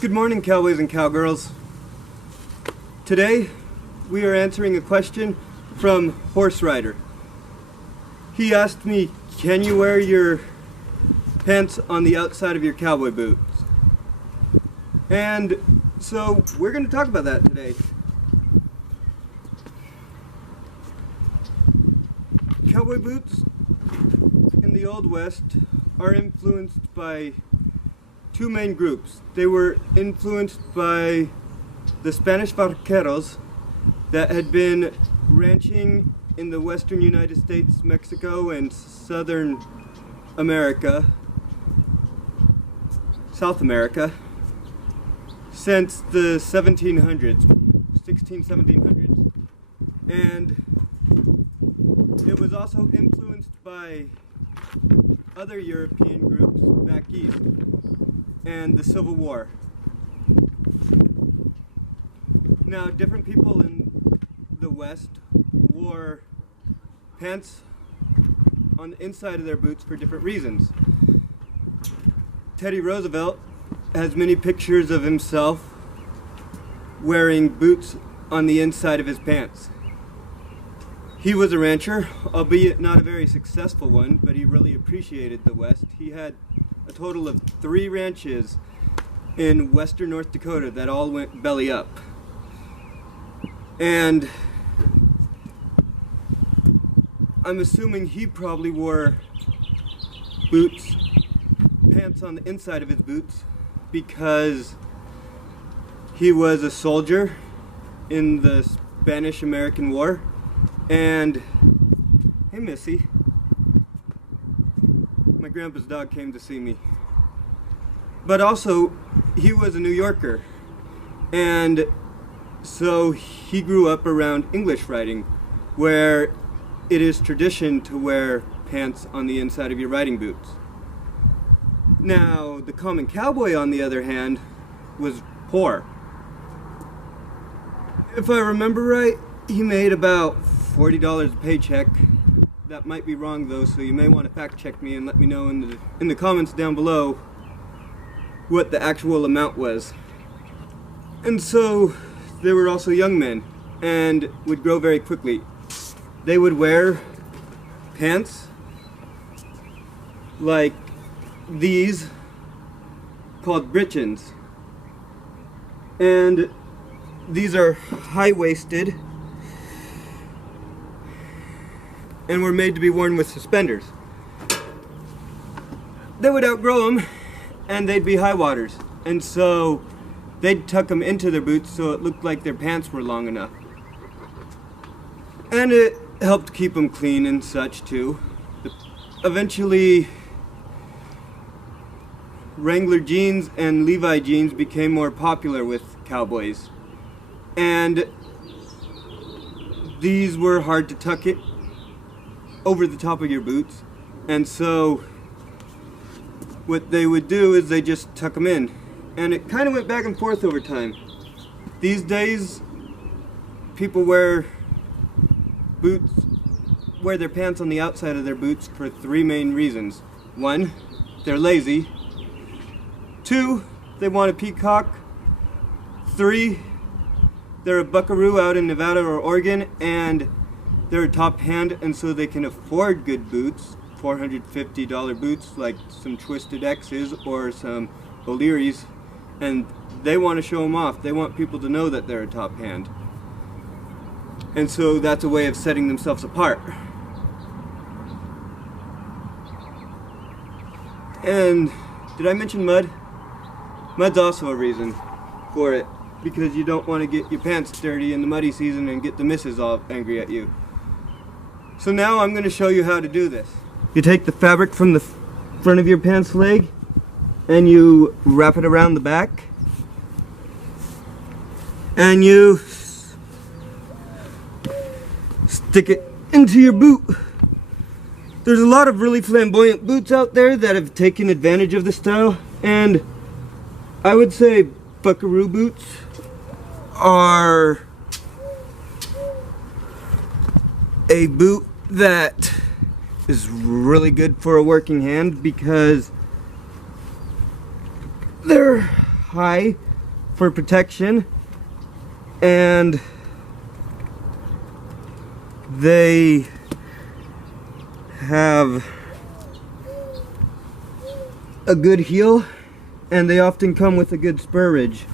Good morning, cowboys and cowgirls. Today, we are answering a question from Horse Rider. He asked me, can you wear your pants on the outside of your cowboy boots? And so, we're going to talk about that today. Cowboy boots in the Old West are influenced by two main groups. They were influenced by the Spanish vaqueros that had been ranching in the western United States, Mexico, and southern America, South America, since the 1700s, 1700s. And it was also influenced by other European groups back east and the Civil War. Now, different people in the West wore pants on the inside of their boots for different reasons. Teddy Roosevelt has many pictures of himself wearing boots on the inside of his pants. He was a rancher, albeit not a very successful one, but he really appreciated the West. He had a total of 3 ranches in western North Dakota that all went belly up. And I'm assuming he probably wore pants on the inside of his boots because he was a soldier in the Spanish-American War. And, hey Missy, my grandpa's dog came to see me. But also, he was a New Yorker, and so he grew up around English writing, where it is tradition to wear pants on the inside of your riding boots. Now, the common cowboy, on the other hand, was poor. If I remember right, he made about $40 a paycheck. That might be wrong though, so you may want to fact check me and let me know in the comments down below what the actual amount was. And so they were also young men and would grow very quickly. They would wear pants like these called breeches, and these are high-waisted and were made to be worn with suspenders. They would outgrow them and they'd be high waters, and so they'd tuck them into their boots so it looked like their pants were long enough. And it helped keep them clean and such too. Eventually, Wrangler jeans and Levi jeans became more popular with cowboys, and these were hard to tuck it over the top of your boots, and so what they would do is they just tuck them in, and it kind of went back and forth over time. These days people wear their pants on the outside of their boots for 3 main reasons. 1, they're lazy. 2, they want a peacock. 3, they're a buckaroo out in Nevada or Oregon and they're a top hand, and so they can afford good boots, $450 boots like some Twisted X's or some O'Leary's, and they want to show them off. They want people to know that they're a top hand. And so that's a way of setting themselves apart. And did I mention mud? Mud's also a reason for it, because you don't want to get your pants dirty in the muddy season and get the missus all angry at you. So now I'm going to show you how to do this. You take the fabric from the front of your pants leg and you wrap it around the back and you stick it into your boot. There's a lot of really flamboyant boots out there that have taken advantage of this style, and I would say buckaroo boots are a boot that is really good for a working hand because they're high, for protection, and they have a good heel, and they often come with a good spur ridge.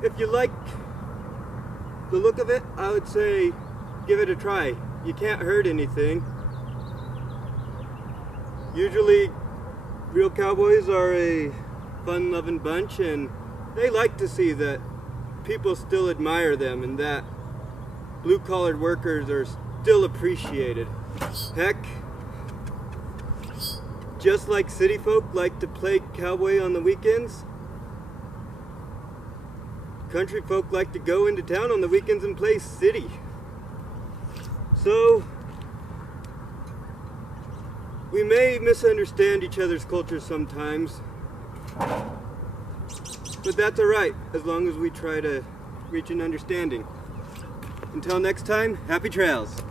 If you like the look of it, I would say give it a try. You can't hurt anything. Usually real cowboys are a fun-loving bunch, and they like to see that people still admire them and that blue-collar workers are still appreciated. Heck, just like city folk like to play cowboy on the weekends, country folk like to go into town on the weekends and play city. So, we may misunderstand each other's cultures sometimes, but that's alright, as long as we try to reach an understanding. Until next time, happy trails!